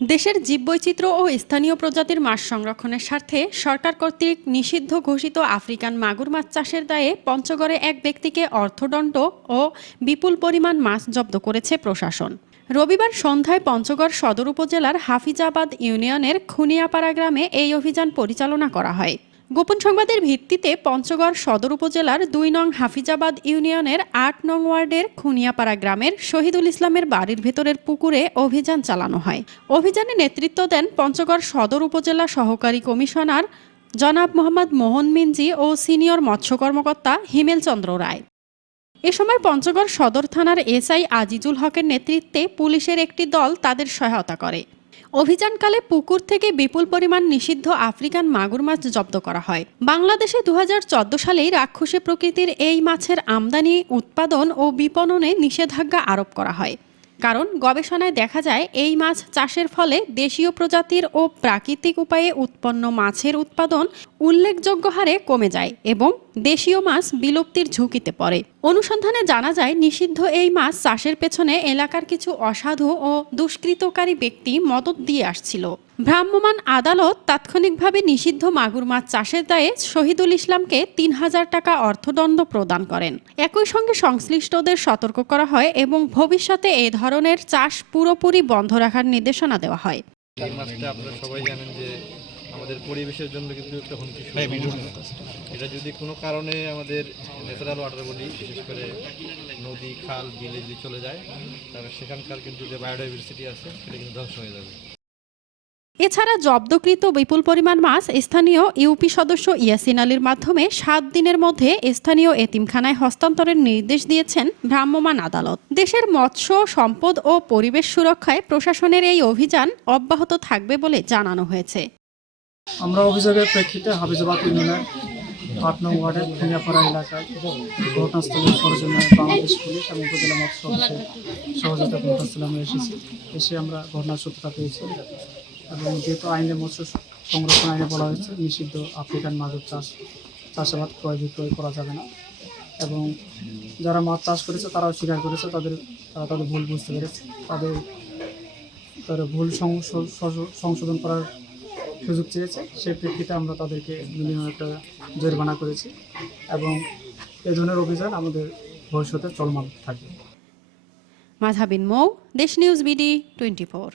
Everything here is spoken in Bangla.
দেশের জীববৈচিত্র্য ও স্থানীয় প্রজাতির মাছ সংরক্ষণের স্বার্থে সরকার কর্তৃক নিষিদ্ধ ঘোষিত আফ্রিকান মাগুর মাছ চাষের দায়ে পঞ্চগড়ে এক ব্যক্তিকে অর্থদণ্ড ও বিপুল পরিমাণ মাছ জব্দ করেছে প্রশাসন। রবিবার সন্ধ্যায় পঞ্চগড় সদর উপজেলার হাফিজাবাদ ইউনিয়নের খুনিয়াপাড়া গ্রামে এই অভিযান পরিচালনা করা হয়। গোপন সংবাদের ভিত্তিতে পঞ্চগড় সদর উপজেলার ২ নং হাফিজাবাদ ইউনিয়নের ৮ নং ওয়ার্ডের খুনিয়াপাড়া গ্রামের শহীদুল ইসলামের বাড়ির ভেতরের পুকুরে অভিযান চালানো হয়। অভিযানে নেতৃত্ব দেন পঞ্চগড় সদর উপজেলা সহকারী কমিশনার জনাব মোহাম্মদ মোহন মিঞ্জি ও সিনিয়র মৎস্য কর্মকর্তা হিমেল চন্দ্র রায়। এ সময় পঞ্চগড় সদর থানার এসআই আজিজুল হকের নেতৃত্বে পুলিশের একটি দল তাদের সহায়তা করে। অভিযানকালে পুকুর থেকে বিপুল পরিমাণ নিষিদ্ধ আফ্রিকান মাগুর মাছ জব্দ করা হয়। বাংলাদেশে ২০১৪ সালেই রাক্ষসী প্রকৃতির এই মাছের আমদানি, উৎপাদন ও বিপণনে নিষেধাজ্ঞা আরোপ করা হয়। কারণ গবেষণায় দেখা যায় এই মাছ চাষের ফলে দেশীয় প্রজাতির ও প্রাকৃতিক উপায়ে উৎপন্ন মাছের উৎপাদন উল্লেখযোগ্য হারে কমে যায় এবং দেশীয় মাছ বিলুপ্তির ঝুঁকিতে পড়ে। অনুসন্ধানে জানা যায় নিষিদ্ধ এই মাছ চাষের পেছনে এলাকার কিছু অসাধু ও দুষ্কৃতকারী ব্যক্তি মদত দিয়ে আসছিল। ভ্রাম্যমাণ আদালত তাৎক্ষণিকভাবে নিষিদ্ধ মাগুর মাছ চাষের দায়ে শহীদুল ইসলামকে ৩,০০০ টাকা অর্থদণ্ড প্রদান করেন। একই সঙ্গে সংশ্লিষ্টদের সতর্ক করা হয় এবং ভবিষ্যতে এ ধরনের চাষ পুরোপুরি বন্ধ রাখার নির্দেশনা দেওয়া হয়। এই মাছটা আপনারা সবাই জানেন যে আমাদের পরিবেশের জন্য কিন্তু একটা হুমকি। এটা যদি কোনো কারণে আমাদের ন্যাচারাল ওয়াটার বডি, বিশেষ করে নদী, খাল, বিলে যদি চলে যায়, তাহলে সেখানকার কিন্তু যে বায়োডাইভার্সিটি আছে সেটা কিন্তু ধ্বংস হয়ে যাবে। এছাড়া জব্দকৃত বিপুল পরিমাণ মাছ স্থানীয় ইউপি সদস্য ইয়াসিন আলীর মাধ্যমে ৭ দিনের মধ্যে স্থানীয় এতিমখানায় হস্তান্তরের নির্দেশ দিয়েছেন ভ্রাম্যমাণ আদালত। দেশের মৎস্য সম্পদ ও পরিবেশ সুরক্ষায় প্রশাসনের এই অভিযান অব্যাহত থাকবে বলে জানানো হয়েছে। আমরা অভিযোগের প্রেক্ষিতে হাফিজাবাদ ইউনিয়নের ৮ নং ওয়ার্ডের খুনিয়াপাড়া এলাকায় ঘটনাস্থলে সরজমিনে বাংলাদেশ পুলিশ এবং উপজেলা মৎস্য অফিসের সহযোগিতা ঘটনাস্থলে আমরা এসে আমরা ঘটনার সত্যতা পেয়েছি এবং যেহেতু আইনে মৎস্য সংরক্ষণ আইনে বলা হয়েছে নিষিদ্ধ আফ্রিকান মাগুর চাষাবাদ ক্রয় বিক্রয় করা যাবে না এবং যারা মাছ চাষ করেছে তারাও স্বীকার করেছে তারা তাদের ভুল বুঝতে পেরেছে, তাদের ভুল সংশোধন করার সুযোগ চেয়েছে। সেই প্রেক্ষিতে আমরা তাদেরকে মিনিমাম একটা জরিমানা করেছি এবং এ ধরনের অভিযান আমাদের ভবিষ্যতে চলমান থাকবে। মাঝাবিন মৌ, দেশ নিউজ বিডি 24।